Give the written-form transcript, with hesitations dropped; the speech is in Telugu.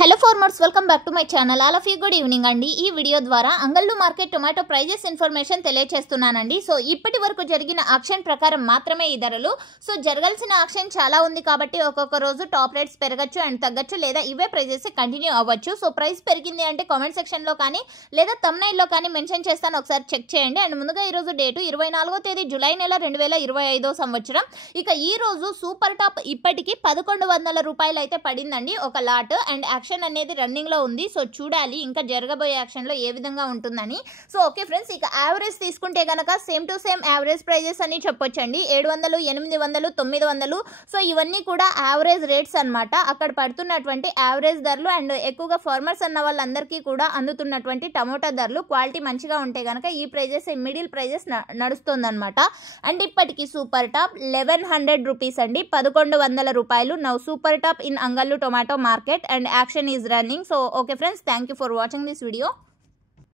Hello farmers, welcome back to my channel. All of you good evening అండి. ఈ వీడియో ద్వారా Angallu market tomato prices information తెలియజేస్తున్నానండి. సో ఇప్పటి వరకు జరిగిన ఆక్షన్ ప్రకారం మాత్రమే ఈ ధరలు. సో జరగాల్సిన ఆక్షన్ చాలా ఉంది కాబట్టి ఒక్కొక్క రోజు టాప్ రేట్స్ పెరగచ్చు అండ్ తగ్గచ్చు, లేదా ఇవే ప్రైజెస్ కంటిన్యూ అవ్వచ్చు. సో ప్రైస్ పెరిగింది అంటే కామెంట్ సెక్షన్లో కానీ లేదా థంబ్నెయిల్లో కానీ మెన్షన్ చేస్తాను, ఒకసారి చెక్ చేయండి. అండ్ ముందుగా ఈరోజు డేటు 24వ తేదీ జూలై నెల 2025 సంవత్సరం. ఇక ఈ రోజు సూపర్ టాప్ ఇప్పటికీ 1100 రూపాయలు అయితే పడిందండి ఒక లాట్. అండ్ యాక్షన్ అనేది రన్నింగ్ లో ఉంది. సో చూడాలి ఇంకా జరగబోయే యాక్షన్ లో ఏ విధంగా ఉంటుందని. సో ఓకే ఫ్రెండ్స్, ఇక యావరేజ్ తీసుకుంటే గనక same to same average prices అని చెప్పొచ్చండి. 700, 800, 900. సో ఇవన్నీ కూడా యావరేజ్ రేట్స్ అన్నమాట. అక్కడ పడుతున్నటువంటి యావరేజ్ ధరలు అండ్ ఎక్కువగా ఫార్మర్స్ అన్న వాళ్ళందరికీ కూడా అందుతున్నటువంటి టమోటా ధరలు క్వాలిటీ మంచిగా ఉంటే గనక ఈ ప్రైజెస్ మిడిల్ ప్రైజెస్ నడుస్తుందన్నమాట. అండ్ ఇప్పటికి సూపర్ టాప్ 1100 రూపీస్ అండి, 1100 రూపాయలు. Now super top in Angallu tomato market and action is running. So okay friends, thank you for watching this video.